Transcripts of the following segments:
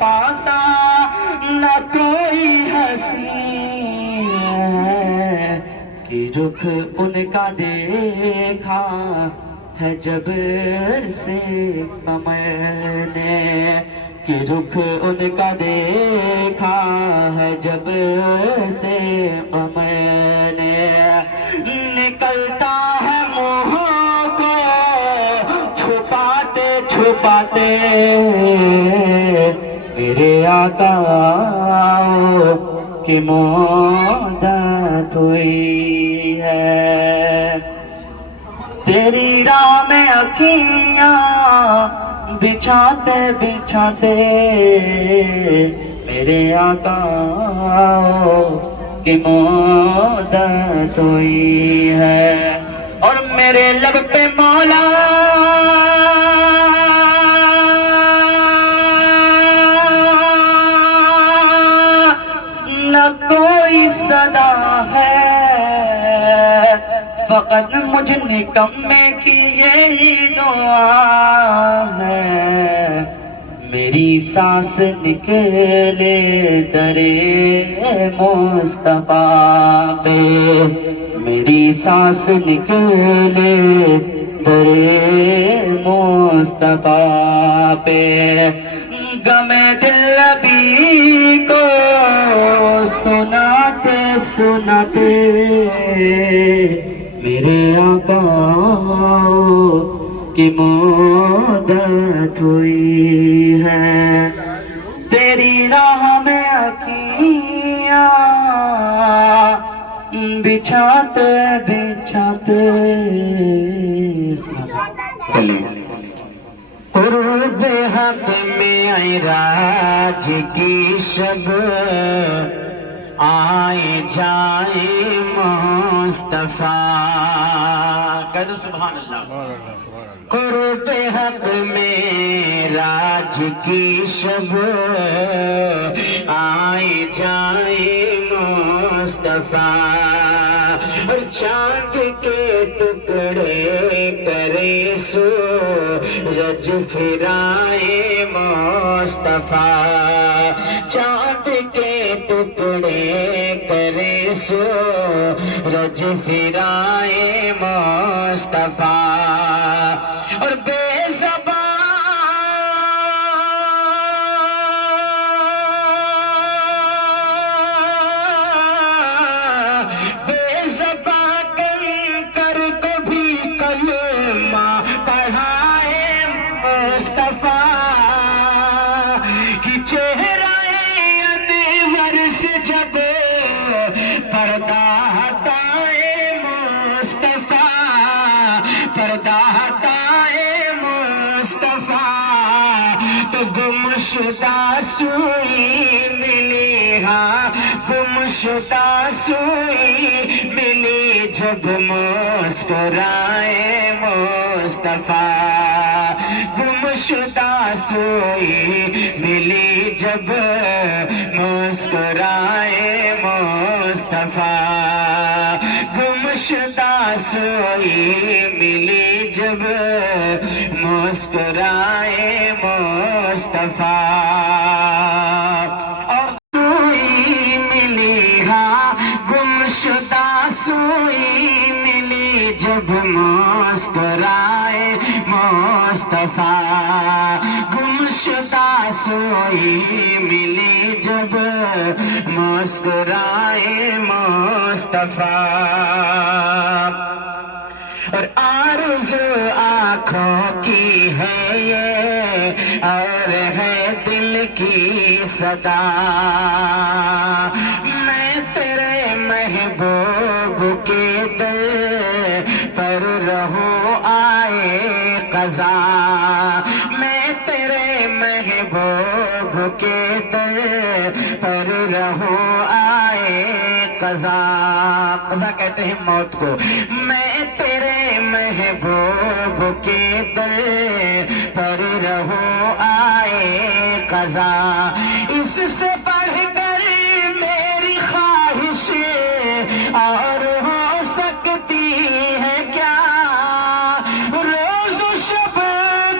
پاسا نہ کوئی ہنسی کہ رخ ان کا دیکھا ہے جب سے میں نے کہ رخ ان کا دیکھا ہے جب سے میں نے نکلتا ہے منہ کو چھپاتے چھپاتے میرے آقا کی مدت ہوئی ہے تیری راہ میں اکھیاں بچھاتے بچھاتے میرے آقا کی مدت ہوئی ہے اور میرے لب پہ مولا نہ کوئی صدا ہے فقط مجھ نکمے کی یہی دعا ہے میری سانس نکلے درے مصطفیٰ پہ میری سانس نکلے درے مصطفیٰ پہ غم دل ابھی کو سناتے سناتے میرے آقا کی مدت ہوئی ہے تیری راہ میں اکھیاں بچھاتے بچھاتے قرب حق میں معراج کی شب آئے جائے مصطفیٰ کہہ دو سبحان اللہ قرب حق معراج کی شب آئے جائے مصطفیٰ اور چاند کے ٹکڑے کرے سورج پھرائے مصطفیٰ چاند کے ٹکڑے کرے سورج پھرائے مصطفیٰ اور بے گمشدہ سوئی ملی ہاں گمشدہ سوئی ملی جب مسکرائے مصطفیٰ گمشدہ سوئی ملی جب مسکرائے مصطفیٰ گمشدہ سوئی ملی جب مسکرائے مصطفیٰ اور سوئی ملی ہاں گمشدہ سوئی ملی جب مسکرائے مصطفیٰ گمشدہ سوئی ملی جب مسکرائے مصطفیٰ اور آرزو آنکھوں کی ہے یہ اور ہے دل کی صدا میں تیرے محبوب کے در پر رہوں آئے قضا میں تیرے محبوب کے در پر رہوں آئے قضا قضا کہتے ہیں موت کو میں تیرے محبوب کے در پر رہوں آئے قضا اس سے بڑھ کر میری خواہش اور ہو سکتی ہے کیا روز و شب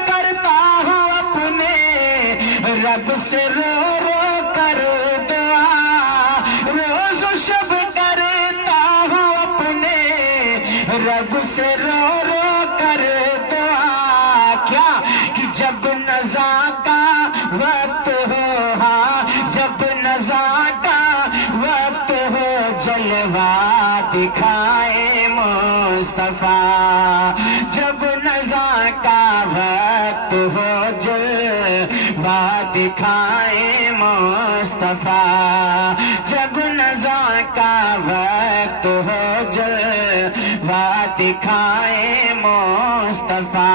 کرتا ہوں اپنے رب رب سے رو رو کر دعا روز و شب کرتا ہوں اپنے رب سے رو رو کر دعا کیا کہ جب نزا کا وقت ہو ہاں جب نزا کا وقت ہو جلوہ دکھائے مصطفیٰ جب نزا کا وقت ہو جلوہ دکھائے مصطفیٰ جب نزا کا وقت ہو جلوہ دکھائے مصطفیٰ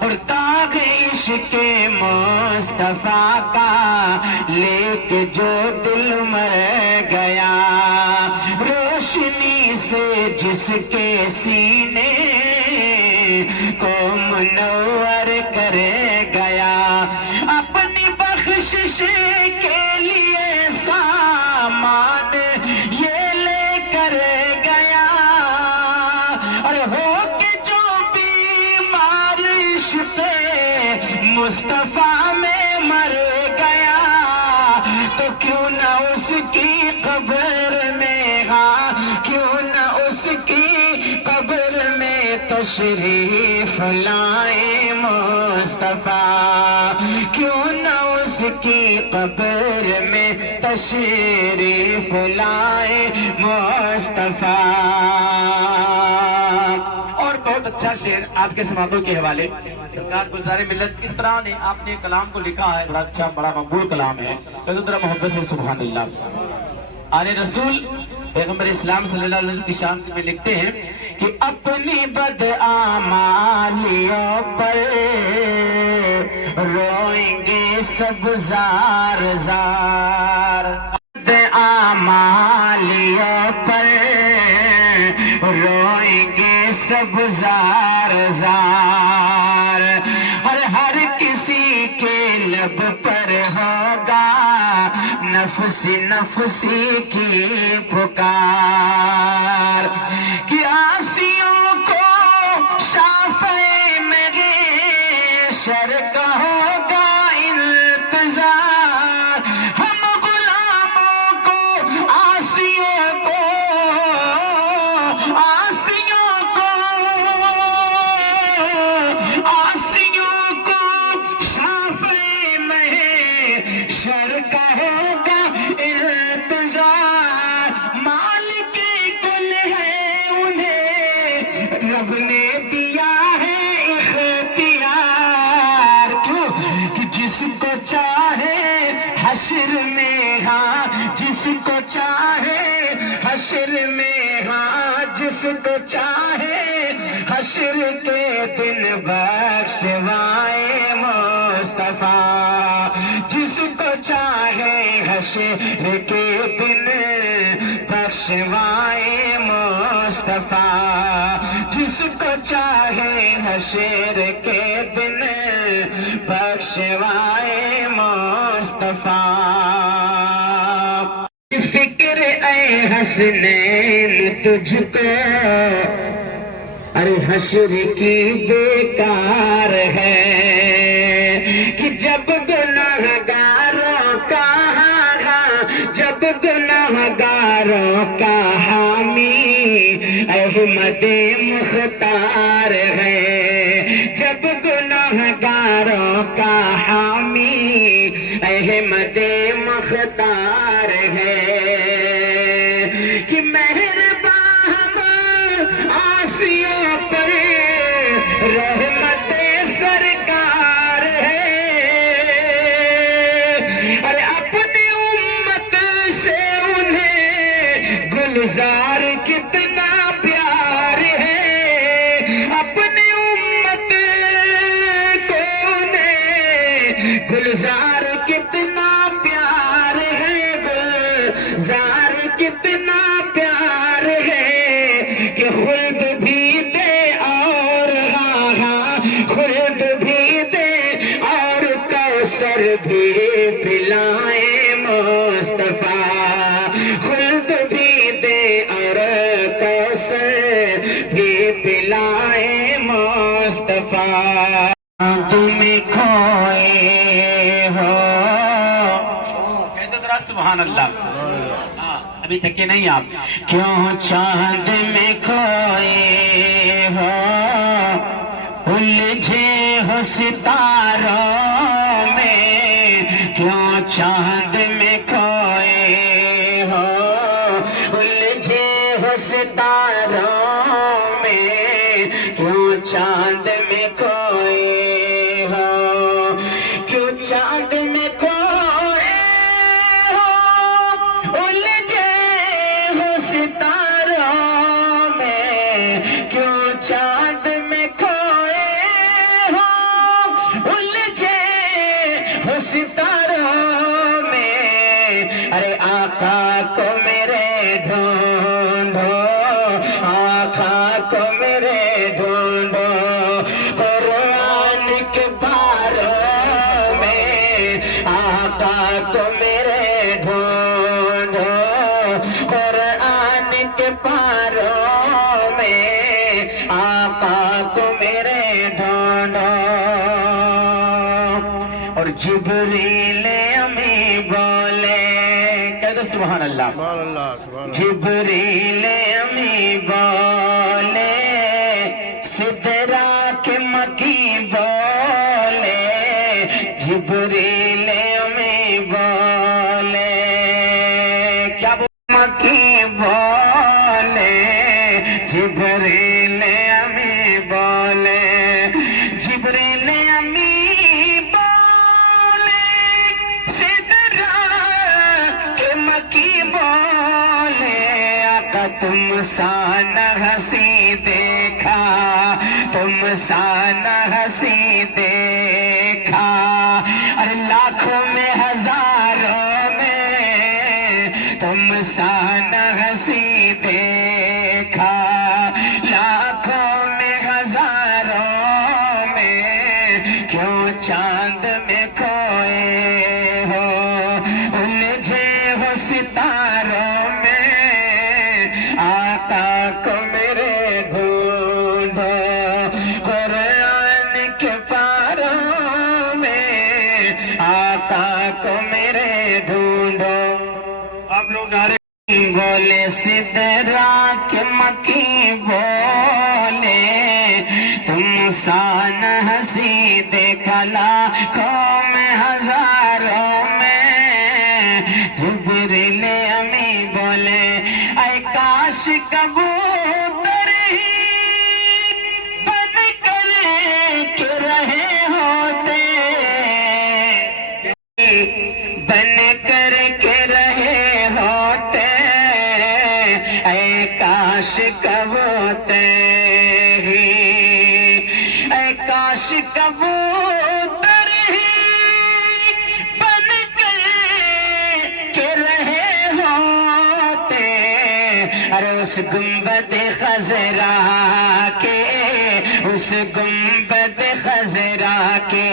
اور داغ عشق مصطفیٰ کا لے کے جو دل مر گیا روشنی سے جس کے سینے کو منور کر گیا اپنی بخشش کے لیے سامان یہ لے کر گیا اور ہو کے جو بیمار عشق مصطفیٰ میں مر گیا تو کیوں نہ اس کی قبر میں ہاں کیوں نہ اس کی قبر میں تشریف لائے مصطفیٰ کیوں نہ اس کی قبر میں تشریف لائے مصطفیٰ اور بہت اچھا شعر آپ کے سماعتوں کے حوالے سرکار گلزار ملت کس طرح نے آپ نے کلام کو لکھا ہے بڑا اچھا بڑا مقبول کلام ہے ذرا محبت سے سبحان اللہ آل رسول پیغمبر اسلام صلی اللہ علیہ وسلم کی شان میں لکھتے ہیں کہ اپنی بد اعمالیوں پر روئیں گے سب زار زار بد اعمالیوں پر روئیں گے سب زار زار ہر کسی کے لب پر ہوگا نفسی نفسی کی پکار کہ عاصیوں کو شافعِ محشر کا ہوگا انتظار ہم غلاموں کو عاصیوں کو شافعِ محشر کا ہوگا انتظار مالک کل ہے انہیں رب نے دیا ہے اختیار کیوں کہ جس کو چاہے حشر میں ہاں جس کو چاہے حشر میں ہاں جس کو چاہے حشر کے دن بخشوائے مصطفیٰ جس کو چاہے حشر کے دن بخشوائے مصطفیٰ جس کو چاہے حشر کے دن بخشوائے مصطفیٰ فکر اے حسنین تجھ کو ارے حشر کی بیکار ہے کہ جب گناہگاروں کا جب گناہگاروں کا حامی احمد مختار ہے جب گناہگاروں کا حامی احمد مختار ہے کہ مہربان ہم عاصیوں پر رحمت سرکار ہے ارے اپنی امت سے انہیں گلزار کتنا پیار ہے اپنی امت کو انہیں گلزار کتنا پیار ہے گلزار کتنا پیار ہے کہ خود بھی دے اور خود بھی دے اور کوثر بھی پلائے مصطفیٰ خود بھی دے اور کوثر بھی پلائے مصطفیٰ تمہیں کھو سبحان اللہ. ہاں ابھی تھکے نہیں آپ. کیوں چاند میں کھوئے ہو الجھے ہو ستاروں میں, کیوں چاند میں کھوئے ہو الجھے ہو ستاروں میں, کیوں چاند میں کھوئے ہو, کیوں چاند میں کھوئے ہو الجھے ہو ستاروں میں, کیوں چاند میں ستاروں میں. ارے آقا کو میرے ڈھونڈو, آقا کو میرے ڈھونڈو, قرآن کے پاروں میں, آقا کو میرے ڈھونڈو, قرآن کے پاروں میں, آقا کو میرے ڈھونڈو. اور جبریل امی بولے, کہہ دو سبحان اللہ. جبریل امی بولے, سدرا کے مکی بولے, جبریل امی بولے, کیا مکی بولے, جبریل امی بولے, جبریل امی کی بولے, آقا تم سا نہ ہنسی دیکھا, تم سا نہ ہنسی دیکھا, ارے لاکھوں میں ہزاروں میں, تم سا نہ ہنسی دیکھا, لاکھوں میں ہزاروں میں, کیوں چاند میں کھوئے ہو الجھے ہو ستاروں میں, آقا کو میرے ڈھونڈو, قرآن کے پاروں میں, آقا کو میرے ڈھونڈو. آپ لوگ نعرے بولے, سدرا کے مکی بولے, تم سا نہ ہنسی دیکھا, لاکھوں میں ہزاروں میں, جبریل امی بولے, اے کاش کبوتر ہی بن کر کے رہے ہوتے, بن کر کے رہے ہوتے, اے کاش کبوتر ہی, اے کاش کبوتر ہی بن کے رہے ہوتے, ارے اس گنبد خضرا کے, اس گنبد خضرا کے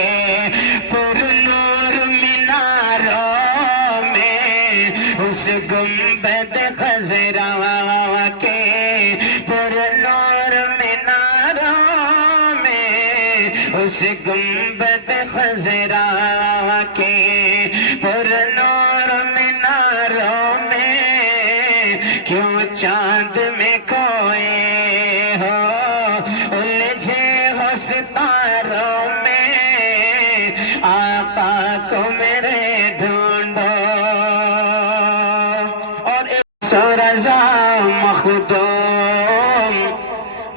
پر نور میناروں میں, اس گنبد خضرا کے پر نور میناروں میں, اس گنبد خضرا کے پر نور میناروں میں, کیوں چاند میں کھوئے ہو الجھے ہو ستاروں میں, آقا کو میرے ڈھونڈو. اور رضا مخدوم,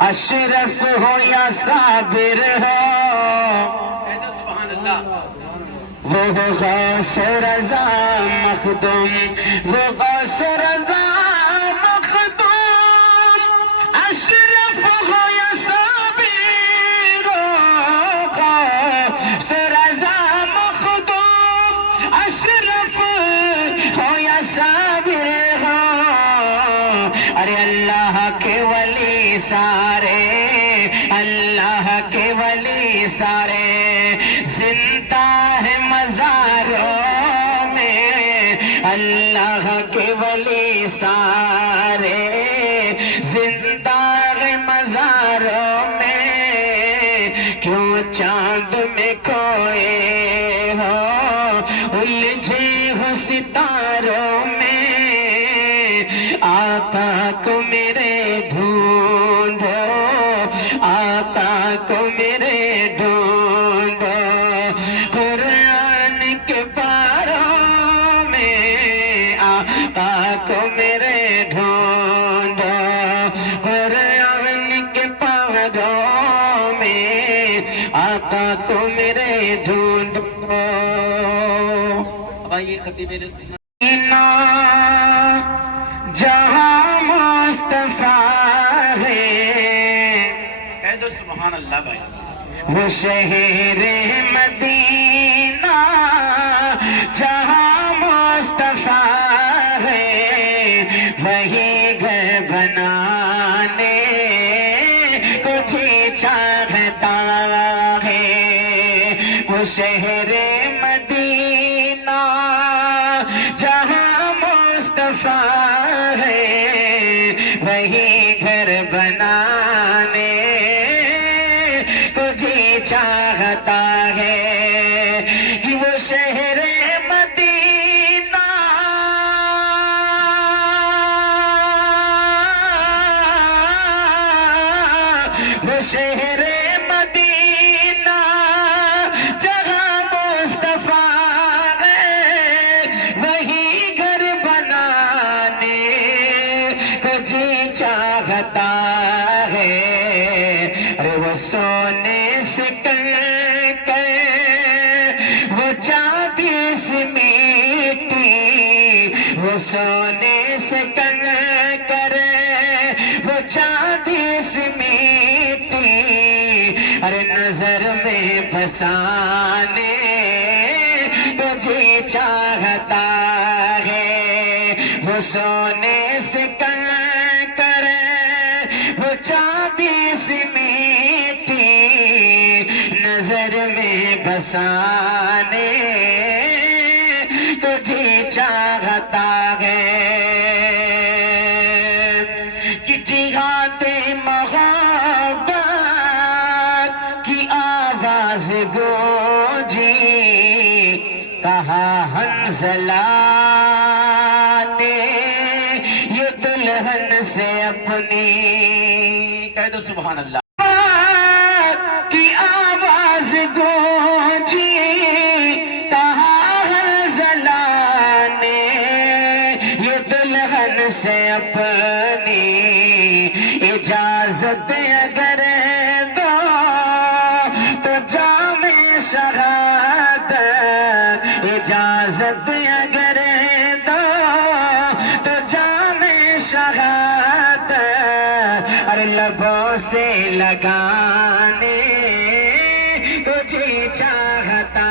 اشرف ہو یا صابر ہو, سبحان اللہ. وہ غوث رضا مخدوم, وہ غوث رضا مخدوم, اشرف ہو یا صابر ہو, غوث رضا مخدوم, اشرف ہو یا صابر ہو, ارے اللہ کے ولی سارے, اللہ کے ولی سارے زندہ ہے مزاروں میں, اللہ کے ولی سارے زندہ ہے مزاروں میں, کیوں چاند میں کھوئے ہو الجھے ہو ستاروں آقا کو میرے ڈھونڈو قرآن کے پاروں میں آقا کو میرے ڈھونڈو قرآن کے پاروں میں آقا کو میرے ڈھونڈو اب آئیے خطیب رسول جہاں مصطفیٰ ہے کہہ دو سبحان اللہ بھائی وہ شہر مدینہ جہاں مصطفیٰ ہے وہی گھر بنانے کو جی چاہتا ہے وہ شہر مدینہ جہاں مصطفیٰ ہے وہی گھر بنانے کو جی چاہتا ہے کہ وہ شہر مدینہ وہ شہر مدینہ جہاں مصطفیٰ ہے وہی گھر بنانے کو جی چاہتا ہے ارے وہ سونے سے کر وہ چاندی سے میٹی وہ سونے سے کر وہ چاندی سے میٹی ارے نظر میں بسانے کو جی چاہتا ہے وہ سونے سے کر وہ چاندی سے میٹی نظر میں بسانے کو جی چاہتا ہے کہ جہاد محبت کی آواز گونجی کہا حنظلہ نے یہ دلہن سے اپنی کہہ دو سبحان اللہ کی آواز گونجی کہا حنظلہ نے یہ دلہن سے اپنی اجازت اگر دو تو جام شہادت اجازت اگر دو تو جام شہادت ارے لبوں سے لگانے کو جی چاہتا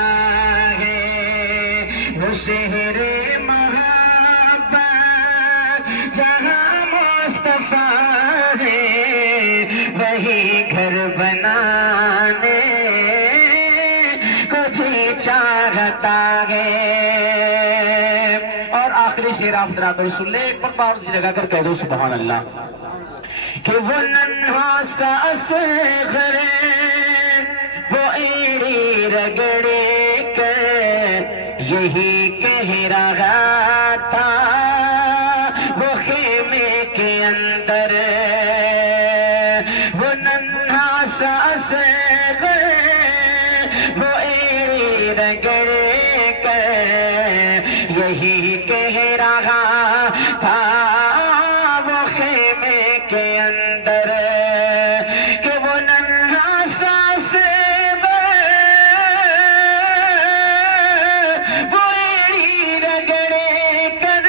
ہے وہ شہر محبت جہاں مصطفیٰ ہے وہی گھر بنانے کو جی چاہتا ہے اور آخری شعر آپ درات سن لے ایک بار جی لگا کر کہہ دو سبحان اللہ کہ وہ ننھا سا اصغر وہ ایڑی رگڑے کر یہی کہہ رہا تھا وہ خیمے کے اندر وہ ننھا سا اصغر وہ ایڑی رگڑے کر یہی کہہ رہا تھا وہ خیمے کے اندر کہ وہ ننھا سا وہ ایڑی رگڑے کر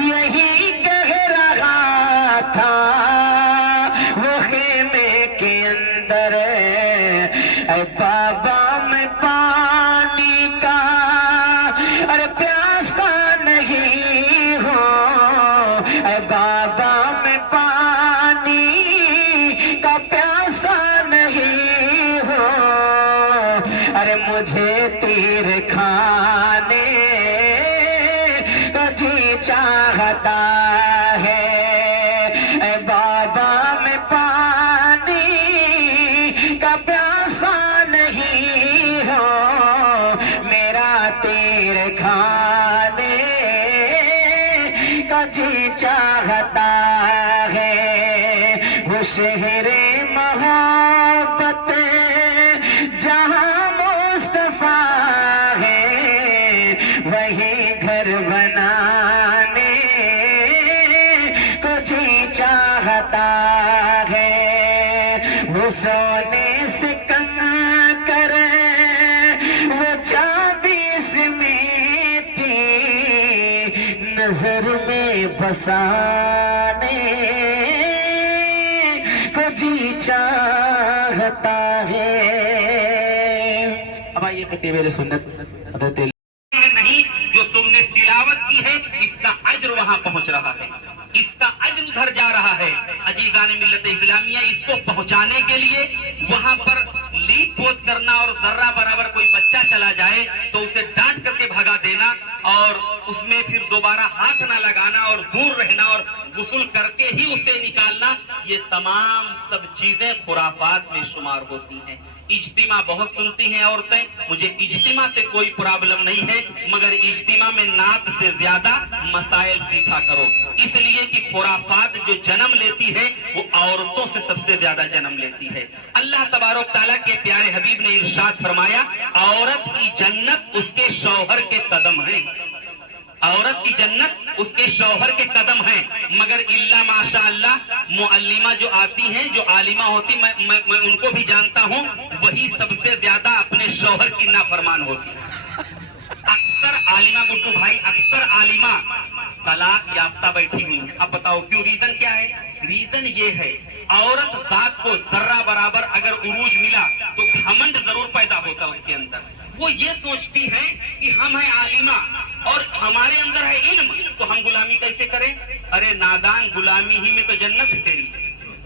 یہی کہہ رہا تھا وہ خیمے کے اندر اے بابا میں پانی کا ارے پیاسا نہیں ہوں اے بابا میں پانی کا پیاسا نہیں ہوں ارے مجھے تیر کھانے کا جی چاہتا ہے اے بابا میں پانی کا پیاسا نہیں وہ سونے سے کم کرے وہ چاندی سے میٹھی نظر میں بسانے کو جی چاہتا ہے. اب آئیے خطیب اہل سنت حضرت نہیں جو تم نے تلاوت کی ہے اس کا اجر وہاں پہنچ رہا ہے, اس کا اجر ادھر جا رہا ہے. عزیزان ملت اسلامیہ, اس کو پہنچانے کے لیے وہاں پر لیپ پوت کرنا اور ذرہ برابر کوئی بچہ چلا جائے تو اسے ڈانٹ کر کے بھگا دینا اور اس میں پھر دوبارہ ہاتھ نہ لگانا اور دور رہنا اور غسل کر کے ہی اسے نکالنا, یہ تمام سب چیزیں خرافات میں شمار ہوتی ہیں. اجتماع بہت سنتی ہیں عورتیں, مجھے اجتماع سے کوئی پرابلم نہیں ہے, مگر اجتماع میں نعت سے زیادہ مسائل سیکھا کرو, اس لیے کہ خرافات جو جنم لیتی ہے وہ عورتوں سے سب سے زیادہ جنم لیتی ہے. اللہ تبارک تعالیٰ کے پیارے حبیب نے ارشاد فرمایا, عورت کی جنت اس کے شوہر کے قدم ہیں, عورت کی جنت اس کے شوہر کے قدم ہیں, مگر اللہ ماشاء اللہ معلمہ جو آتی ہیں, جو عالمہ ہوتی, میں ان کو بھی جانتا ہوں, وہی سب سے زیادہ اپنے شوہر کی نافرمان ہوتی. اکثر عالمہ گڈو بھائی, اکثر عالمہ طلاق یافتہ بیٹھی ہوئی ہیں. اب بتاؤ کیوں, ریزن کیا ہے؟ ریزن یہ ہے, عورت ذات کو ذرہ برابر اگر عروج ملا تو گھمنڈ ضرور پیدا ہوتا اس کے اندر. وہ یہ سوچتی ہیں کہ ہم ہیں عالمہ اور ہمارے اندر ہے علم, تو ہم غلامی کیسے کریں؟ ارے نادان, غلامی ہی میں تو جنت ہے تیری,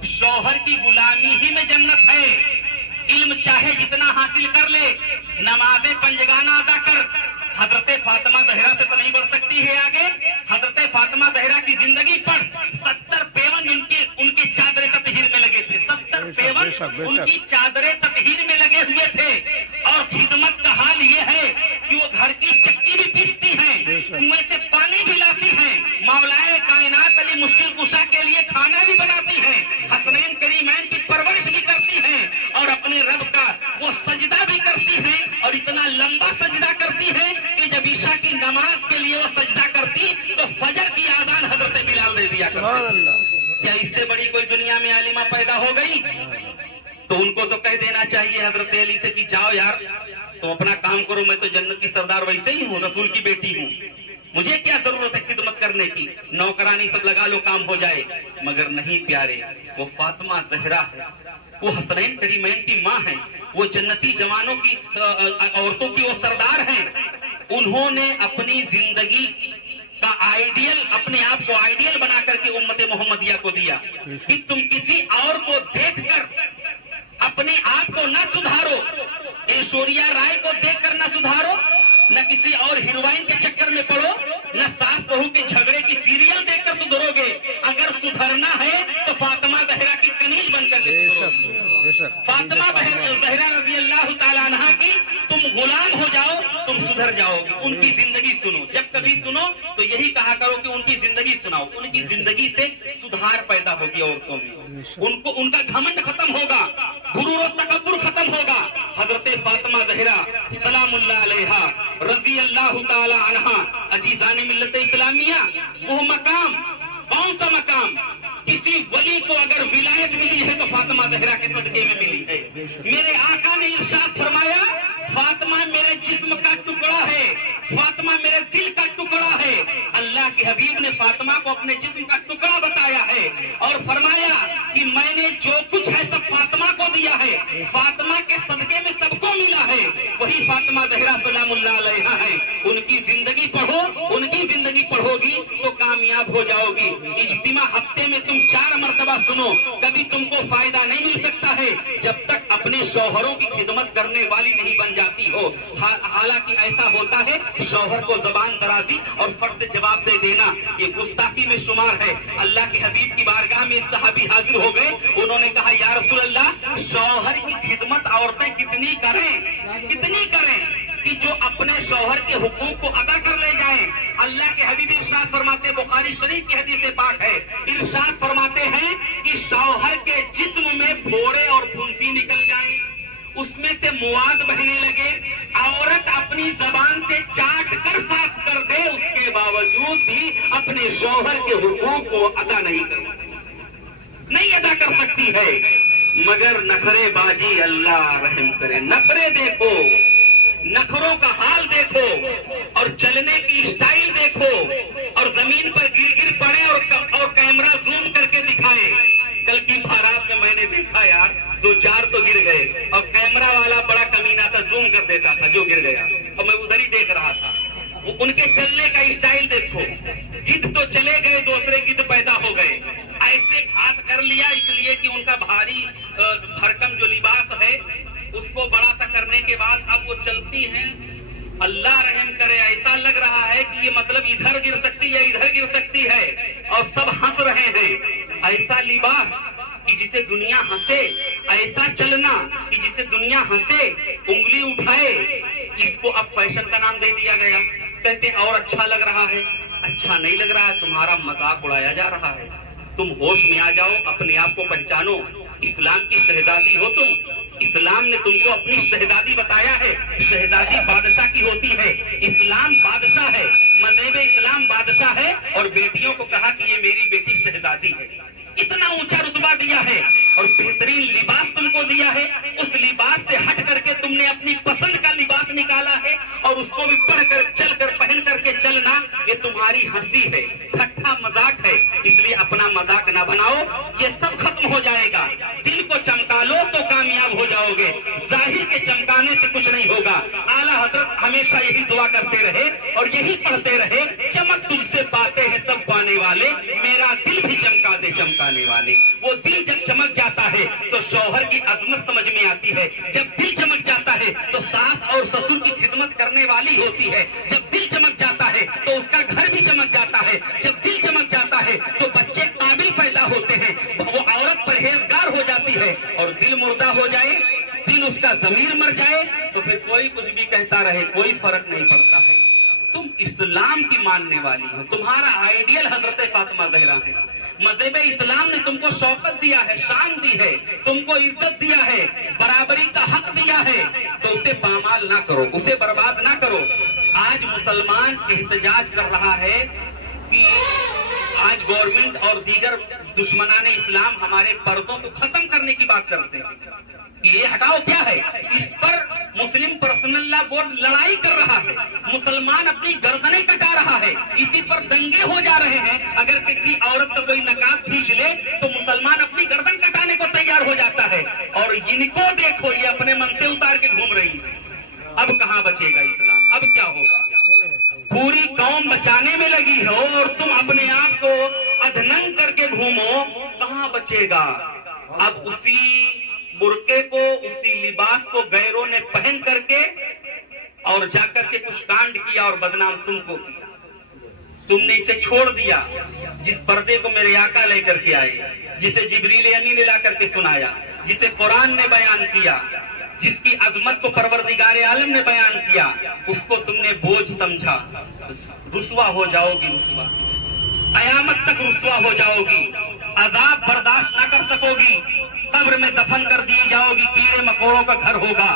شوہر کی غلامی ہی میں جنت ہے. علم چاہے جتنا حاصل کر لے, نماز پنجگانہ ادا کر, حضرت فاطمہ زہرا سے تو نہیں بڑھ سکتی ہے آگے. حضرت فاطمہ زہرا کی زندگی پڑھ, 70 پیون ان کے چادر تطہیر میں لگے تھے, 70 پیون ان کی چادر تطہیر میں لگے ہوئے تھے. اور خدمت کا حال یہ ہے کہ وہ گھر کی چکی بھی پیستی ہیں, کنویں سے پانی بھی لاتی ہیں, مولائے کائنات علی مشکل کشا کے لیے کھانا بھی بناتی ہیں, حسنین کریمین کی پرورش بھی کرتی ہیں, اور اپنے رب کا وہ سجدہ بھی کرتی ہیں, اور اتنا لمبا سجدہ کرتی ہیں کہ جب عشاء کی نماز کے لیے وہ سجدہ کرتی تو فجر کی آذان حضرت بلال دے دیا کرتی. کیا اس سے بڑی کوئی دنیا میں عالمہ پیدا ہو گئی؟ تو ان کو تو کہہ دینا چاہیے حضرت علی سے کہ جاؤ یار تم اپنا کام کرو, میں تو جنت کی سردار ویسے ہی ہوں, رسول کی بیٹی ہوں, مجھے کیا ضرورت ہے خدمت کرنے کی, نوکرانی سب لگا لو کام ہو جائے. مگر نہیں پیارے, وہ فاطمہ زہرا ہے, وہ حسنین کریمین کی ماں ہیں, وہ جنتی جوانوں کی عورتوں کی وہ سردار ہیں. انہوں نے اپنی زندگی کا آئیڈیل, اپنے آپ کو آئیڈیل بنا کر کے امت محمدیہ کو دیا کہ تم کسی اور کو دیکھ کر اپنے آپ کو نہ سدھارو, ایشوریا رائے کو دیکھ کر نہ سدھارو, نہ کسی اور ہیروئن کے چکر میں پڑو, نہ ساس بہو کے جھگڑے کی سیریل دیکھ کر سدھرو گے. اگر سدھرنا ہے تو فاطمہ زہرا کی کنیز بن کر کے فاطمہ زہرا رضی اللہ تعالیٰ عنہ کی تم غلام ہو جاؤ, تم سدھر جاؤ گے. ان کی زندگی سنو, جب کبھی سنو تو یہی کہا کرو کہ ان کی زندگی سناؤ, ان کی زندگی سے سدھار پیدا ہوگی عورتوں میں, ان کا گھمنڈ ختم ہوگا, غرور و تکبر ختم ہوگا. حضرت فاطمہ زہرا سلام اللہ علیہا رضی اللہ تعالی عنہ, عزیزان ملت اسلامیہ, وہ مقام, کون سا مقام؟ کسی ولی کو اگر ولایت ملی ہے تو فاطمہ زہرا کے صدقے میں ملی ہے. میرے آقا نے ارشاد فرمایا, فاطمہ میرے جسم کا ٹکڑا ہے, فاطمہ میرے دل کا ٹکڑا ہے. اللہ کے حبیب نے فاطمہ کو اپنے جسم کا ٹکڑا بتایا ہے اور فرمایا کہ میں نے جو کچھ ہے سب فاطمہ کو دیا ہے, فاطمہ کے صدقے میں سب کو ملا ہے. وہی فاطمہ زہرا سلام اللہ علیہا ہے. ان کی زندگی پڑھو, ان کی زندگی پڑھو گی تو کامیاب ہو جاؤ گی. اجتماع ہفتے میں تم 4 مرتبہ سنو, کبھی تم کو فائدہ نہیں مل سکتا ہے جب تک اپنے شوہروں کی خدمت کرنے والی نہیں بن جاتی ہو. حالانکہ ایسا ہوتا ہے شوہر کو زبان درازی اور فرض سے جواب دے دینا یہ گستاخی میں شمار ہے. اللہ کے حبیب کی بارگاہ میں ایک صحابی حاضر ہو گئے, انہوں نے کہا یا رسول اللہ شوہر کی خدمت عورتیں کتنی کریں کہ جو اپنے شوہر کے حقوق کو ادا کر لے جائیں. اللہ کے حبیب ارشاد فرماتے, بخاری شریف کی حدیث پاک ہے, ارشاد فرماتے ہیں کہ شوہر کے جسم میں پھوڑے اور پھنسی نکل جائیں, اس میں سے مواد بہنے لگے, عورت اپنی زبان سے چاٹ کر صاف کر دے, اس کے باوجود بھی اپنے شوہر کے حقوق کو ادا نہیں کر سکتی ہے. मगर नखरे बाजी अल्लाह रहम करे। नखरे देखो, नखरों का हाल देखो और चलने की स्टाइल देखो और जमीन पर गिर गिर पड़े और कैमरा जूम करके दिखाए। कल की बारात में मैंने देखा यार, 2-4 तो गिर गए और कैमरा वाला बड़ा कमीना था, जूम कर देता था जो गिर गया, और मैं उधर ही देख रहा था। उनके चलने का स्टाइल देखो, गिद्ध तो चले गए, दूसरे गिद्ध पैदा हो गए। ऐसे घात कर लिया इसलिए कि उनका भारी भरकम जो लिबास है उसको बड़ा सा करने के बाद अब वो चलती हैं। अल्लाह रहम करे, ऐसा लग रहा है कि ये मतलब इधर गिर सकती है, इधर गिर सकती है, और सब हंस रहे हैं। ऐसा लिबास कि जिसे दुनिया हंसे, ऐसा चलना कि जिसे दुनिया हंसे, उंगली उठाए, इसको अब फैशन का नाम दे दिया गया। कहते और अच्छा लग रहा है। अच्छा नहीं लग रहा है, तुम्हारा मजाक उड़ाया जा रहा है। तुम होश में आ जाओ, अपने आप को पहचानो। इस्लाम की शहजादी हो तुम। इस्लाम ने तुमको अपनी शहजादी बताया है। शहजादी बादशाह की होती है, इस्लाम बादशाह है, मज़हब इस्लाम बादशाह है, और बेटियों को कहा कि ये मेरी बेटी शहजादी है। इतना ऊंचा रुतबा दिया है और बेहतरीन लिबास तुमको दिया है। उस लिबास से हट करके तुमने अपनी पसंद का लिबास निकाला है और उसको भी पढ़कर, चलकर, पहन करके चलना, ये तुम्हारी हंसी है, ठट्ठा मजाक है। इसलिए अपना मजाक ना बनाओ, ये सब खत्म हो जाएगा। दिल को चमका लो तो कामयाब हो जाओगे, जाहिर के चमकाने से कुछ नहीं होगा। आला हजरत हमेशा यही दुआ करते रहे और यही पढ़ते रहे, चमक तुझसे पाते हैं सब पाने वाले, मेरा दिल भी चमका दे चमकाने वाले। वो दिल जब चमक जाता है तो शौहर की अजमत समझ में आती है। जब दिल चमक जाता है तो सास और ससुर की खिदमत करने वाली होती है। जब दिल चमक जाता है तो उसका घर भी चमक जाता है। जब दिल चमक जाता है तो बच्चे काबिल पैदा होते हैं, वो औरत परहेजगार हो जाती है। और दिल मुर्दा हो जाए, दिल उसका जमीर मर जाए तो फिर कोई कुछ भी कहता रहे, कोई फर्क नहीं पड़ता है। तुम इस्लाम की मानने वाली हो, तुम्हारा आइडियल हजरत फातिमा ज़हरा है। मज़हब इस्लाम ने तुमको शौकत दिया है, शान दी है, तुमको इज्जत दिया है, बराबरी का हक दिया है, तो उसे पामाल ना करो, उसे बर्बाद ना करो। आज मुसलमान एहतजाज कर रहा है कि आज गवर्नमेंट और दीगर दुश्मनान इस्लाम हमारे पर्दों को खत्म करने की बात करते हैं। ये हटाओ क्या है? इस पर मुस्लिम पर्सनल लॉ बोर्ड लड़ाई कर रहा है। मुसलमान अपनी गर्दनें कटा रहा है, इसी पर दंगे हो जा रहे हैं। अगर किसी औरत का कोई नकाब खींच ले तो मुसलमान अपनी गर्दन कटाने को तैयार हो जाता है। और इनको देखो, ये अपने मन से उतार के घूम रही है। अब कहाँ बचेगा इस्लाम? अब क्या होगा? पूरी कौम बचाने में लगी हो और तुम अपने आप को अधनंग करके घूमो, कहाँ बचेगा? अब उसी बुर्के को, उसी लिबास को गैरों ने पहन करके और जाकर के कुछ कांड किया और बदनाम तुमको किया। तुमने इसे छोड़ दिया, जिस पर्दे को मेरे आका लेकर के आए, जिसे जिब्रील अमीन ने ला करके सुनाया, जिसे कुरान ने बयान किया, जिसकी अजमत को परवरदिगार आलम ने बयान किया, उसको तुमने बोझ समझा। रुस्वा हो जाओगी, रुस्वा, कयामत तक रुस्वा हो जाओगी, अजाब बर्दाश्त न कर सकोगी, कब्र में दफन कर दी जाओगी, कीड़े मकोड़ों का घर होगा।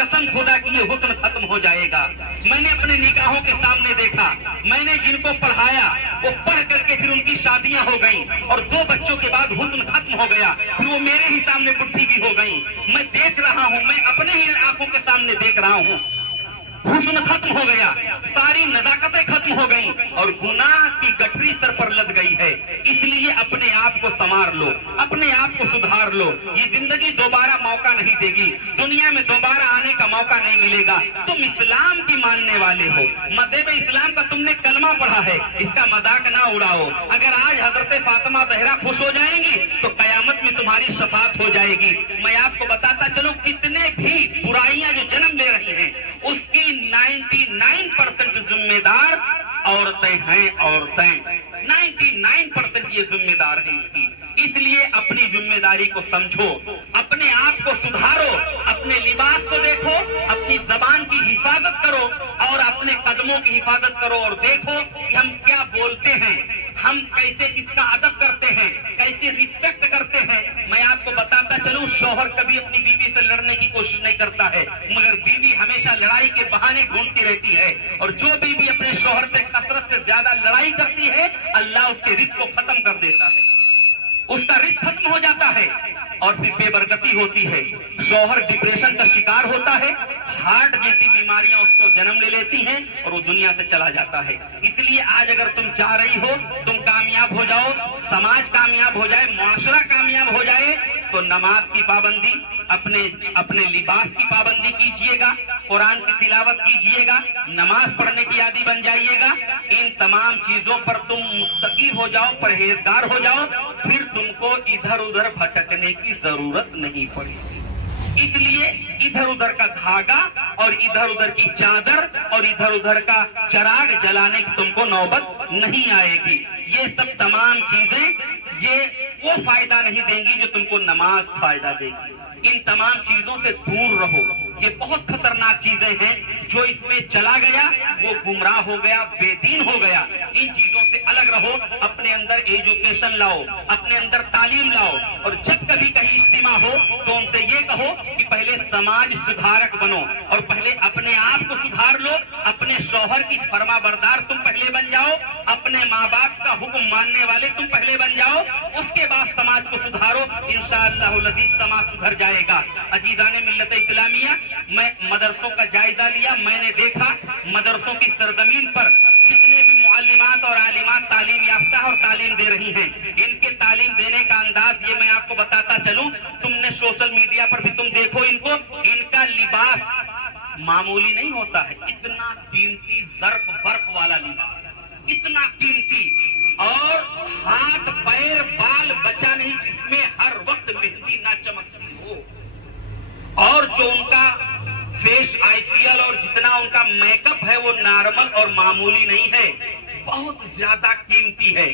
कसम खुदा की ये हुस्न खत्म हो जाएगा। मैंने अपने निगाहों के सामने देखा, मैंने जिनको पढ़ाया वो पढ़ करके फिर उनकी शादियां हो गईं और 2 बच्चों के बाद हुस्न खत्म हो गया, फिर वो मेरे ही सामने बुढ़ी भी हो गईं। मैं देख रहा हूं, मैं अपने ही आंखों के सामने देख रहा हूं, हुस्न खत्म हो गया, सारी नजाकतें खत्म हो गईं और गुनाह की गठरी सर पर लद गई है। इसलिए अपने आप को संवार लो, अपने आप को सुधार लो। ये जिंदगी दोबारा मौका नहीं देगी, दुनिया में दोबारा आने का मौका नहीं मिलेगा। तुम इस्लाम की मानने वाले हो, मज़हब इस्लाम का तुमने कलमा पढ़ा है, इसका मजाक ना उड़ाओ। अगर आज हजरत फातिमा ज़हरा खुश हो जाएंगी तो कयामत में तुम्हारी शफात हो जाएगी। मैं आपको बताता चलूं, कितने भी बुराइयां जो जन्म ले रही हैं उसकी 99% जिम्मेदार औरतें हैं। औरतें 99% ये जिम्मेदार है इसकी। इसलिए अपनी जिम्मेदारी को समझो, अपने आप को सुधारो, अपने लिबास को देखो, अपनी जबान की हिफाजत करो और अपने कदमों की हिफाजत करो और देखो कि हम क्या बोलते हैं, हम कैसे किसका अदब करते हैं, कैसे रिस्पेक्ट करते हैं। मैं आपको बताता चलूं, शौहर कभी अपनी बीवी से लड़ने की कोशिश नहीं करता है, मगर बीवी हमेशा लड़ाई के बहाने ढूंढती रहती है। और जो बीवी अपने शौहर से कसरत से ज्यादा लड़ाई करती है, अल्लाह उसके रिस्क को खत्म कर देता है। उसका रिस्क खत्म हो जाता है और फिर बेबरकती होती है। शौहर डिप्रेशन का शिकार होता है, हार्ट जैसी बीमारियां उसको जन्म ले लेती हैं और वो दुनिया से चला जाता है। इसलिए आज अगर तुम चाह रही हो तुम कामयाब हो जाओ, समाज कामयाब हो जाए, मुआशरा कामयाब हो जाए, तो नमाज की पाबंदी, अपने लिबास की पाबंदी कीजिएगा, कुरान की तिलावत कीजिएगा, नमाज पढ़ने की आदी बन जाइएगा। इन तमाम चीजों पर तुम मुत्तकी हो जाओ, परहेजगार हो जाओ, फिर तुमको इधर उधर भटकने की जरूरत नहीं पड़ेगी। इसलिए इधर उधर का धागा और इधर उधर की चादर और इधर उधर का चिराग जलाने की तुमको नौबत नहीं आएगी। ये सब तमाम चीजें ये वो फायदा नहीं देंगी जो तुमको नमाज फायदा देगी। इन तमाम चीजों से दूर रहो। ये बहुत खतरनाक चीजें हैं, जो इसमें चला गया वो गुमराह हो गया, बेदीन हो गया। इन चीजों से अलग रहो, अपने अंदर एजुकेशन लाओ, अपने अंदर तालीम लाओ, और जब कभी कहीं इज्तिमा हो तो उनसे ये कहो कि पहले समाज सुधारक बनो और पहले अपने आप को सुधार लो, अपने शौहर की फरमा बरदार तुम पहले बन जाओ, अपने माँ बाप का हुक्म मानने वाले तुम पहले बन जाओ, उसके बाद समाज को सुधारो। इंशाअल्लाह अज़ीज़ समाज सुधर जाएगा। अजीज़ाने मिल्लत इस्लामिया, मैं मदरसों का जायजा लिया, मैंने देखा मदरसों की सरजमीन पर जितने भी मुअल्लिमात और आलिमात तालीम याफ्ता और तालीम दे रही हैं, इनके तालीम देने का अंदाज ये मैं आपको बताता चलूं, तुमने सोशल मीडिया पर भी तुम देखो इनको, इनका लिबास मामूली नहीं होता है, इतना कीमती ज़र्फ बर्फ वाला लिबास, इतना कीमती, और हाथ पैर बाल बचा नहीं जिसमें हर वक्त मेहंदी ना चमकती हो, और जो उनका फेस आईसीएल और जितना उनका मेकअप है वो नॉर्मल और मामूली नहीं है, बहुत ज्यादा कीमती है।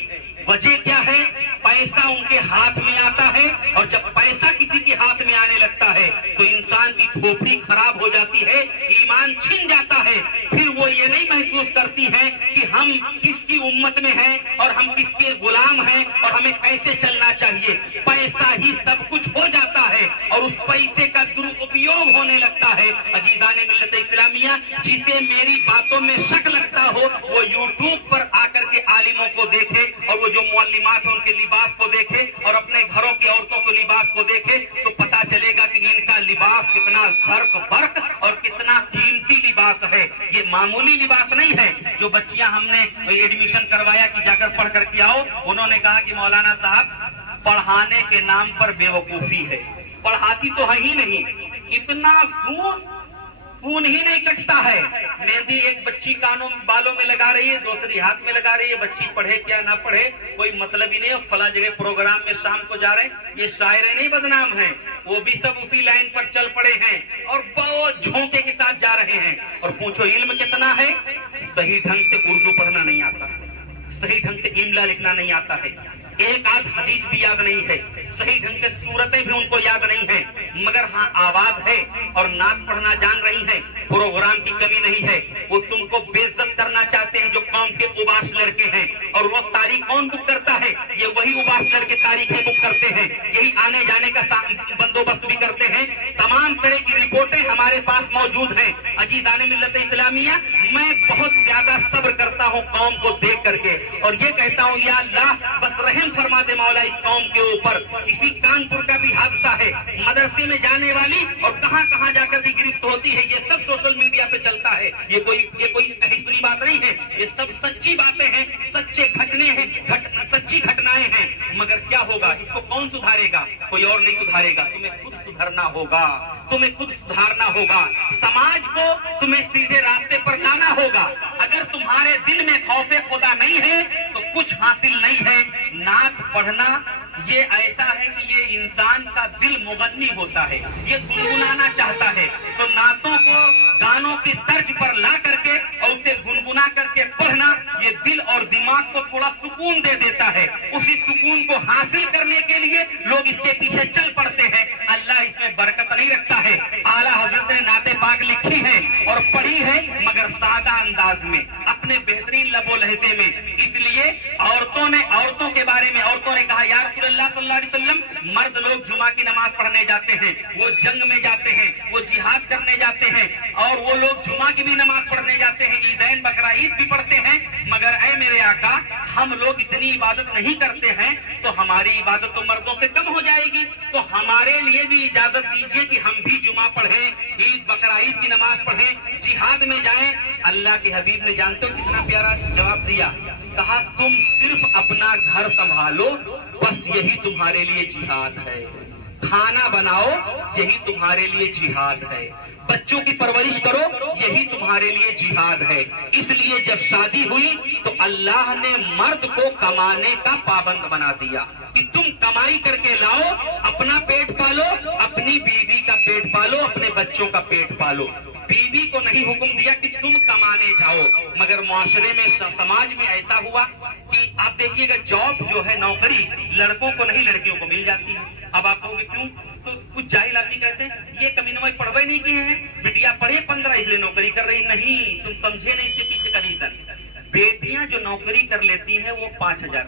वजह क्या है? पैसा उनके हाथ में आता है, और जब पैसा किसी के हाथ में आने लगता है तो इंसान की खोपड़ी खराब हो जाती है, ईमान छिन जाता है। फिर वो ये नहीं महसूस करती है कि हम किसकी उम्मत में हैं और हम किसके गुलाम हैं और हमें कैसे चलना चाहिए। पैसा ही सब कुछ हो जाता है और उस पैसे का दुरुपयोग होने लगता है। अजीज़ाने मिल्लत इस्लामिया, जिसे मेरी बातों में शक लगता हो वो यूट्यूब पर आकर के आलिमों को देखे और वो जो मुअल्लिमात हैं उनके लिबास को देखे और अपने घरों की औरतों के लिबास को देखे तो पता चलेगा कि इनका लिबास कितना ज़र्क बर्क और कितना कीमती लिबास है। ये मामूली लिबास नहीं है। जो बच्चियां हमने एडमिशन करवाया कि जाकर पढ़ करके आओ, उन्होंने कहा कि मौलाना साहब पढ़ाने के नाम पर बेवकूफी है, पढ़ाती तो है ही नहीं, इतना खून ही नहीं कटता है। मेहंदी एक बच्ची कानों बालों में लगा रही है, दूसरी हाथ में लगा रही है, बच्ची पढ़े क्या ना पढ़े कोई मतलब ही नहीं। फला जगह प्रोग्राम में शाम को जा रहे हैं, ये शायरे नहीं बदनाम हैं, वो भी सब उसी लाइन पर चल पड़े हैं और बहुत झोंके के साथ जा रहे हैं। और पूछो इल्म कितना है? सही ढंग से उर्दू पढ़ना नहीं आता, सही ढंग से इमला लिखना नहीं आता है, एक आध हदीस भी याद नहीं है, सही ढंग से सूरतें भी उनको याद नहीं है, मगर हाँ आवाज है और नात पढ़ना जान रही है, प्रोग्राम की कमी नहीं है। वो तुमको बेइज्जत करना चाहते हैं जो कौम के उबास लड़के हैं, और वो तारीख कौन बुक करता है? ये वही उबास लड़के तारीखें बुक करते हैं, यही आने जाने का बंदोबस्त भी करते हैं। तमाम तरह की रिपोर्टें हमारे पास मौजूद हैं। अजीज़ाने मिल्लत इस्लामिया, मैं बहुत ज्यादा सब्र करता हूँ कौम को देख करके और ये कहता हूँ या अल्लाह बस रहम फरमा दे मौला इस कौम के ऊपर। इसी कानपुर का भी हादसा है, मदरसे में जाने वाली और कहां कहां जाकर भी गिरफ्त होती है, ये सब सोशल मीडिया पे चलता है। ये कोई कहीं सुनी बात नहीं है, ये सब सच्ची बातें हैं, सच्चे घटने हैं, सच्ची घटनाएं हैं। मगर क्या होगा? इसको कौन सुधारेगा? कोई और नहीं सुधारेगा, तुम्हें खुद सुधरना होगा, तुम्हें खुद सुधारना होगा। समाज को तुम्हें सीधे रास्ते पर लाना होगा। अगर तुम्हारे दिल में खौफे खुदा नहीं है तो कुछ हासिल नहीं है। नात पढ़ना ये ऐसा है कि ये इंसान का दिल मुगन्नी होता है, ये गुनगुनाना चाहता है, तो नातों को गानों की तर्ज पर ला करके और उसे गुनगुना करके पढ़ना ये दिल और दिमाग को थोड़ा सुकून दे देता है। उसी सुकून को हासिल करने के लिए लोग इसके पीछे चल पड़ते हैं। अल्लाह इसमें बरकत नहीं रखता है। आला हजरत ने नाते पाक लिखी है और पढ़ी है, मगर सादा अंदाज में, अपने बेहतरीन लबो लहजे में। इसलिए औरतों के बारे में औरतों ने कहा या रसूलल्लाह सल्लल्लाहु अलैहि वसल्लम मर्द लोग जुमा की नमाज पढ़ने जाते हैं, वो जंग में जाते हैं, वो जिहाद करने जाते हैं, और वो लोग जुमा की भी नमाज पढ़ने जाते हैं, ईदैन बकरा ईद भी पढ़ते हैं, मगर ऐ मेरे आका, हम लोग इतनी इबादत नहीं करते हैं, तो हमारी इबादत तो मर्दों से कम हो जाएगी। तो हमारे लिए भी इजाजत दीजिए कि हम भी जुमा पढ़ें, ईद बकरा ईद की नमाज पढ़ें, जिहाद में जाएं। अल्लाह के हबीब ने जानते हो कितना प्यारा जवाब दिया, कहा तुम सिर्फ अपना घर संभालो, बस यही तुम्हारे लिए जिहाद है। खाना बनाओ, यही तुम्हारे लिए जिहाद है। बच्चों की परवरिश करो, यही तुम्हारे लिए जिहाद है। इसलिए जब शादी हुई तो अल्लाह ने मर्द को कमाने का पाबंद बना दिया कि तुम कमाई करके लाओ, अपना पेट पालो, अपनी बीवी का पेट पालो, अपने बच्चों का पेट पालो। बीवी को नहीं हुक्म दिया कि तुम कमाने जाओ। मगर मुआशरे में, समाज में ऐसा हुआ कि आप देखिएगा, जॉब जो है, नौकरी लड़कों को नहीं लड़कियों को मिल जाती है। अब आप कहोगे क्यों? तो कुछ जाहिल आदमी कहते हैं ये कमीनवा पढ़वे नहीं किए हैं, बिटिया पढ़े 15 इसलिए नौकरी कर रही। नहीं, तुम समझे नहीं इसके पीछे का रीजन। बेटियां जो नौकरी कर लेती हैं वो 5000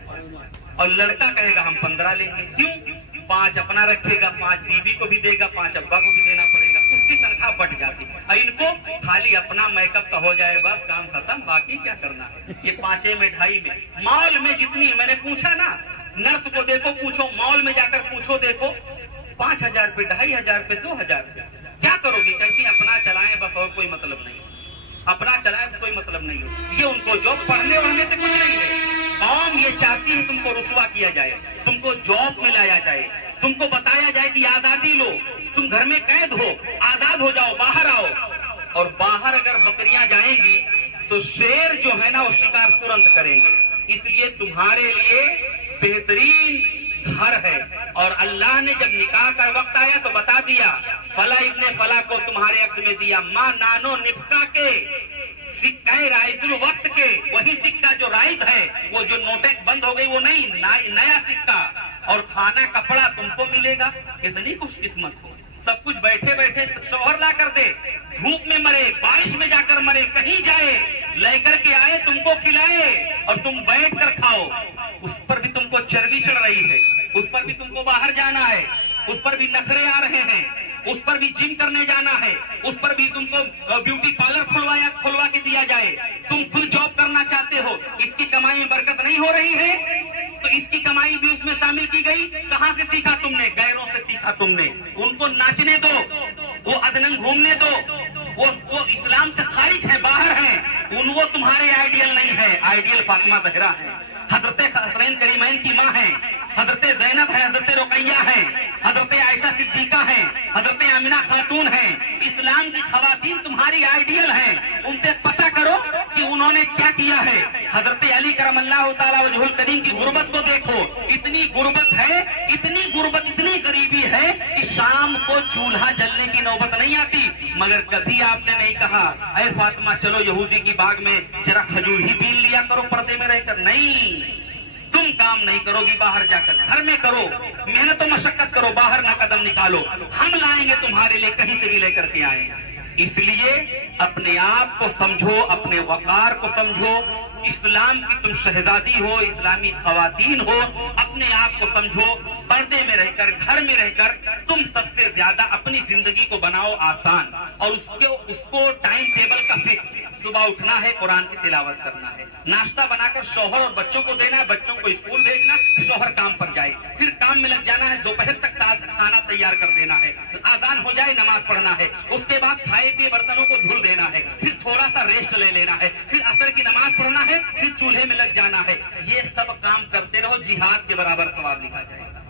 और लड़का कहेगा हम 15 लेंगे। क्यों? 5 अपना रखेगा, 5 बीबी को भी देगा, 5 अब्बा को भी देना पड़ेगा, उसकी तनख्वाह बढ़ जाती है। और इनको खाली अपना मेकअप का हो जाए बस, काम खत्म, बाकी क्या करना है। ये 5 में 2.5 में मॉल में जितनी, मैंने पूछा ना, नर्स को देखो, पूछो, मॉल में जाकर पूछो, देखो 5000 पे, 2500 पे, 2000 पे क्या करोगी? कहती अपना चलाएं बस, और कोई मतलब नहीं, अपना चलाएं तो कोई मतलब नहीं हो। ये उनको जॉब पढ़ने वढ़ने से कुछ नहीं है। कौम ये चाहती है तुमको रुसवा किया जाए, तुमको जॉब में लाया जाए, तुमको बताया जाए कि आजादी लो, तुम घर में कैद हो, आजाद हो जाओ, बाहर आओ। और बाहर अगर बकरियां जाएंगी तो शेर जो है ना वो शिकार तुरंत करेंगे। इसलिए तुम्हारे लिए बेहतरीन घर है। और अल्लाह ने जब निकाह का वक्त आया तो बता दिया, फला इब्ने फला को तुम्हारे हक में दिया, माँ नानो निफका के सिक्का राइजुल वक्त के, वही सिक्का जो राइज है, वो जो नोटें बंद हो गई वो नहीं, नया सिक्का। और खाना कपड़ा तुमको मिलेगा। इतनी खुशकिस्मत हो, सब कुछ बैठे बैठे शौहर ला कर दे, धूप में मरे, बारिश में जाकर मरे, कहीं जाए लेकर के आए, तुमको खिलाए और तुम बैठ कर खाओ। उस पर भी तुमको चर्बी चढ़ रही है, उस पर भी तुमको बाहर जाना है, उस पर भी नखरे आ रहे हैं, उस पर भी जिम करने जाना है, उस पर भी तुमको ब्यूटी पार्लर खुलवा के दिया जाए। तुम खुद जॉब करना चाहते हो, इसकी कमाई में बरकत नहीं हो रही है तो इसकी कमाई भी उसमें शामिल की गई। कहां से सीखा तुमने? गैरों से सीखा तुमने। उनको नाचने दो, वो अदनंग घूमने दो, वो इस्लाम से खारिज है, बाहर हैं, वो तुम्हारे आइडियल नहीं है। आइडियल फातिमा ज़हरा है, हजरत हसनैन करीमैन की माँ है, हजरत ज़ैनब है, हजरत रुकैया है, हजरत आयशा सिद्दीका है, हजरत आमिना खातून है। इस्लाम की खवातीन तुम्हारी आइडियल हैं। उनसे पता करो कि उन्होंने क्या किया है। हजरत अली करमल्लाहु ताला वजहुल करीम की गुर्बत को देखो, इतनी गुर्बत है, इतनी गुर्बत, इतनी गरीबी है कि शाम को चूल्हा जलने की नौबत नहीं आती। मगर कभी आपने नहीं कहा ऐ फातिमा चलो यहूदी की बाग में जरा खजूर ही बीन लिया करो पर्दे में रहकर। नहीं, तुम काम नहीं करोगी, बाहर जाकर घर में करो, मेहनत और मशक्कत करो, बाहर ना कदम निकालो, हम लाएंगे तुम्हारे लिए, कहीं से भी लेकर के आए। इसलिए अपने आप को समझो, अपने वकार को समझो। इस्लाम की तुम शहजादी हो, इस्लामी खवातीन हो, अपने आप को समझो। पर्दे में रहकर, घर में रहकर तुम सबसे ज्यादा अपनी जिंदगी को बनाओ आसान, और उसको टाइम टेबल का फिक्स। सुबह उठना है, कुरान की तिलावत करना है, नाश्ता बनाकर शौहर और बच्चों को देना है, बच्चों को स्कूल भेजना, शौहर काम पर जाए, फिर काम में लग जाना है, दोपहर तक खाना तैयार कर देना है, आजान हो जाए नमाज पढ़ना है, उसके बाद खाए पिए बर्तनों को धुल देना है, फिर थोड़ा सा रेस्ट ले लेना है, फिर असर की नमाज पढ़ना है, फिर चूल्हे में लग जाना है। ये सब काम करते रहो, जिहाद के बराबर सवाब लिखा जाएगा,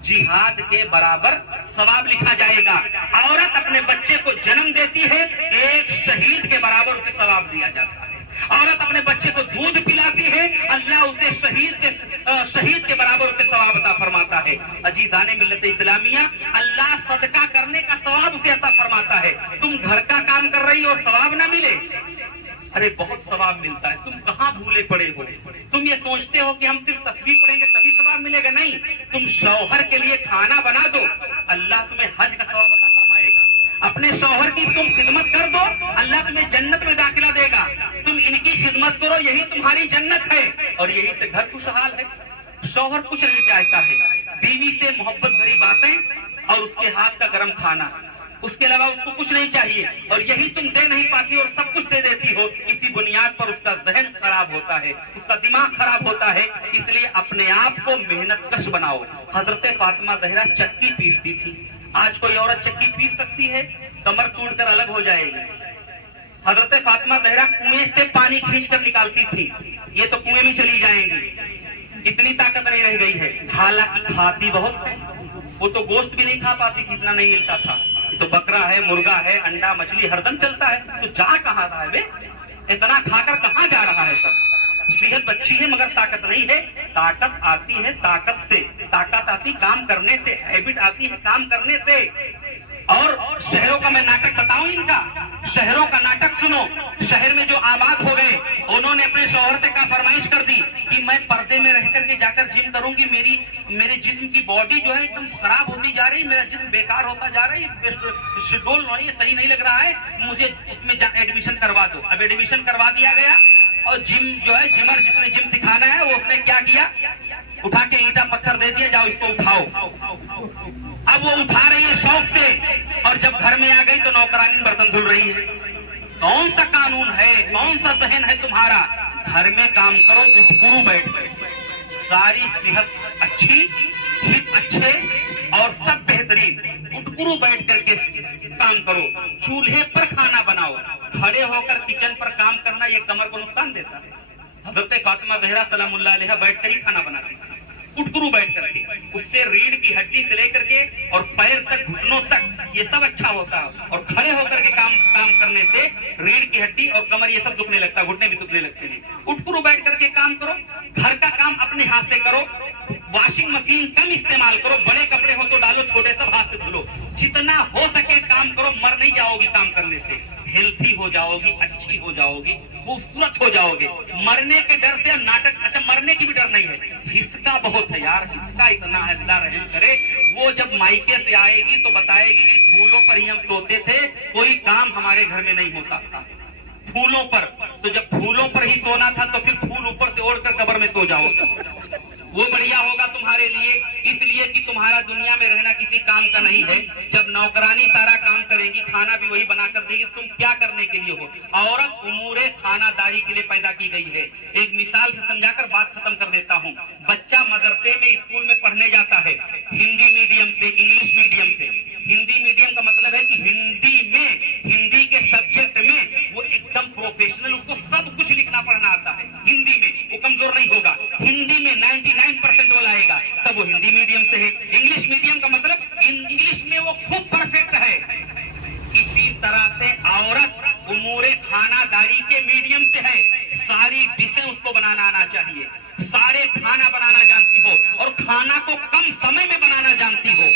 जिहाद के बराबर सवाब लिखा जाएगा। औरत अपने बच्चे को जन्म देती है, एक शहीद के बराबर उसे सवाब दिया जाता है। औरत अपने बच्चे को दूध पिलाती है, अल्लाह उसे शहीद के बराबर उसे सवाब अता फरमाता है। अजीज़ाने मिल्लत इस्लामिया, अल्लाह सदका करने का सवाब उसे अता फरमाता है। तुम घर का काम कर रही हो और सवाब ना मिले, अरे बहुत सवाब मिलता है। तुम कहाँ भूले पड़े हो? तुम ये सोचते हो कि हम सिर्फ तस्बीह पढ़ेंगे तभी सवाब मिलेगा? नहीं, तुम शौहर के लिए खाना बना दो, अल्लाह तुम्हें हज का सवाब अता फरमाएगा। अपने शौहर की तुम खिदमत कर दो, अल्लाह तुम्हें जन्नत में दाखिला देगा। तुम इनकी खिदमत करो, यही तुम्हारी जन्नत है, और यही से घर खुशहाल है। शौहर कुछ नहीं चाहता है, बीवी से मोहब्बत भरी बातें और उसके हाथ का गर्म खाना, उसके अलावा उसको कुछ नहीं चाहिए, और यही तुम दे नहीं पाती और सब कुछ दे देती हो। इसी बुनियाद पर उसका जहन खराब होता है, उसका दिमाग खराब होता है। इसलिए अपने आप को मेहनत कश बनाओ। हजरत फातिमा ज़हरा चक्की पीसती थी। आज कोई औरत चक्की पीस सकती है? कमर टूटकर अलग हो जाएगी। हजरत फातिमा ज़हरा कुएं से पानी खींचकर निकालती थी, ये तो कुएं में चली जाएंगी, इतनी ताकत नहीं रह गई है। हालांकि खाती बहुत है, वो तो गोश्त भी नहीं खा पाती थी, इतना नहीं मिलता था। तो बकरा है, मुर्गा है, अंडा मछली हरदम चलता है, तो जा कहाँ रहा है बे? इतना खाकर कहाँ जा रहा है सब? सेहत अच्छी है मगर ताकत नहीं है। ताकत आती है ताकत से, ताकत आती काम करने से, हैबिट आती है काम करने से। और शहरों का मैं नाटक बताऊं इनका, शहरों का नाटक सुनो। शहर में जो आबाद हो गए, उन्होंने अपने शौहर से का फरमाइश कर दी कि मैं पर्दे में रह करके जाकर जिम करूंगी, मेरे जिस्म की बॉडी जो है एकदम खराब होती जा रही, मेरा जिस्म बेकार होता जा रहा है, शेड्यूल नहीं सही नहीं लग रहा है, मुझे उसमें एडमिशन करवा दो। अब एडमिशन करवा दिया गया, और जिम जो है, जिमर जिसने जिम सिखाना है वो उसने क्या किया, उठा के ईंटा पत्थर दे दिया, जाओ इसको उठाओ। अब वो उठा रही है शौक से, और जब घर में आ गई तो नौकरानी बर्तन धुल रही है। कौन सा कानून है, कौन सा जहन है तुम्हारा? घर में काम करो उठकुरू बैठ कर, सारी सेहत अच्छी, हित अच्छे और सब बेहतरीन, उठकुरू बैठ करके काम करो। चूल्हे पर खाना बनाओ, खड़े होकर किचन पर काम करना ये कमर को नुकसान देता है। हजरत फातिमा ज़हरा सलामुल्लाह अलैहा बैठ कर ही खाना बनाती थी, उठकुरू बैठ करके। उससे रीढ़ की हड्डी से लेकर के और पैर तक, घुटनों तक ये सब अच्छा होता है। और खड़े होकर के काम करने से रीढ़ की हड्डी और कमर ये सब दुखने लगता है, घुटने भी दुखने लगते हैं। उठकुरू बैठ करके काम करो, घर का काम अपने हाथ से करो, वॉशिंग मशीन कम इस्तेमाल करो, बड़े कपड़े हो तो डालो, छोटे सब हाथ से धुलो। जितना हो सके काम करो, मर नहीं जाओगी काम करने से, हेल्थी हो जाओगी, अच्छी हो जाओगी, खूबसूरत हो जाओगे। मरने के डर से नाटक, अच्छा मरने की भी डर नहीं है, हिस्सा बहुत है यार, हिस्सा इतना है, अल्लाह रहम करे। वो जब मायके से आएगी तो बताएगी कि फूलों पर ही हम सोते थे, कोई काम हमारे घर में नहीं होता था, फूलों पर। तो जब फूलों पर ही सोना था तो फिर फूल ऊपर से ओढ़कर कब्र में सो जाओ, वो बढ़िया होगा तुम्हारे लिए। इसलिए कि तुम्हारा दुनिया में रहना किसी काम का नहीं है। जब नौकरानी सारा काम करेगी, खाना भी वही बना कर देगी, तुम क्या करने के लिए हो? औरत उमूरे खानादारी के लिए पैदा की गई है। एक मिसाल से समझाकर बात खत्म कर देता हूँ। बच्चा मदरसे में, स्कूल में पढ़ने जाता है, हिंदी मीडियम से, इंग्लिश मीडियम से। हिंदी मीडियम का मतलब है कि हिंदी में, हिंदी के सब्जेक्ट में वो एकदम प्रोफेशनल, उसको सब कुछ लिखना पढ़ना आता है हिंदी में, वो कमजोर नहीं होगा। हिंदी में 99% वो लाएगा, तब वो हिंदी मीडियम से है। इंग्लिश मीडियम का मतलब इंग्लिश में वो खूब परफेक्ट है। इसी तरह से औरत उमूरे खानादारी के मीडियम से है, सारी डिशें उसको बनाना आना चाहिए, सारे खाना बनाना जानती हो, और खाना को कम समय में बनाना जानती हो,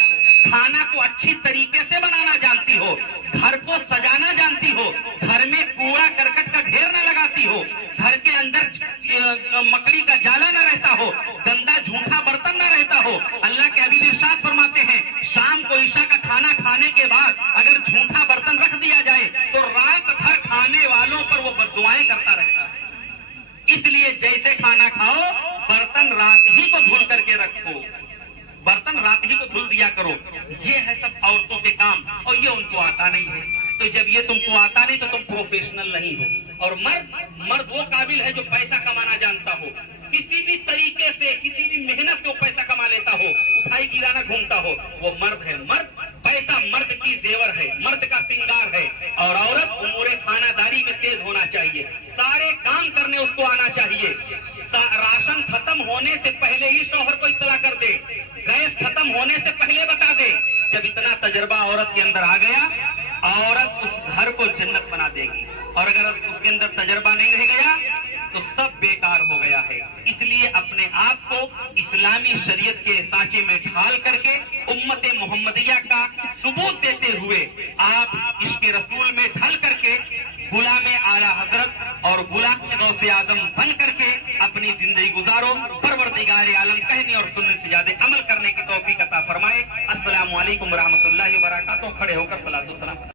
खाना को अच्छी तरीके से बनाना जानती हो, घर को सजाना जानती हो, घर में कूड़ा करकट का ढेर न लगाती हो, घर के अंदर मकड़ी का जाला न रहता हो, गंदा झूठा बर्तन न रहता हो। अल्लाह के हबीब इरशाद फरमाते हैं, शाम को ईशा का खाना खाने के बाद अगर झूठा बर्तन रख दिया जाए तो रात भर खाने वालों पर वो बद्दुआएं करता रहता है। इसलिए जैसे खाना खाओ, बर्तन रात ही को धुल करके रखो, बर्तन रात ही को धुल दिया करो। ये है सब औरतों के काम, और ये उनको आता नहीं है। तो जब ये तुमको आता नहीं तो तुम प्रोफेशनल नहीं हो। और मर्द वो काबिल है जो पैसा कमाना जानता हो, किसी भी तरीके से, किसी भी मेहनत से वो पैसा कमा लेता हो, उठाई गिराना घूमता हो, वो मर्द है। मर्द, पैसा मर्द की जेवर है, मर्द का सिंगार है। और औरत उमूरे खानादारी में तेज होना चाहिए, सारे काम करने उसको आना चाहिए। राशन खत्म होने से पहले ही शौहर को इत्तला कर दे, गैस खत्म होने से पहले बता दे। जब इतना तजर्बा औरत के अंदर आ गया, औरत उस घर को जन्नत बना देगी। और अगर उसके अंदर तजर्बा नहीं रह गया तो सब बेकार हो गया है। इसलिए अपने आप को इस्लामी शरीयत के सांचे में ढाल करके उम्मत मोहम्मदिया का सबूत देते हुए आप इश्क रसूल में ढल करके गुलाम आला हजरत और गुलाम गौसे आजम बन करके अपनी जिंदगी गुजारो। परवरदिगार आलम कहने और सुनने से ज्यादा अमल करने की तौफीक अता फरमाए। अस्सलामु अलैकुम व रहमतुल्लाहि व बरकातहू। खड़े होकर सलातो सलाम।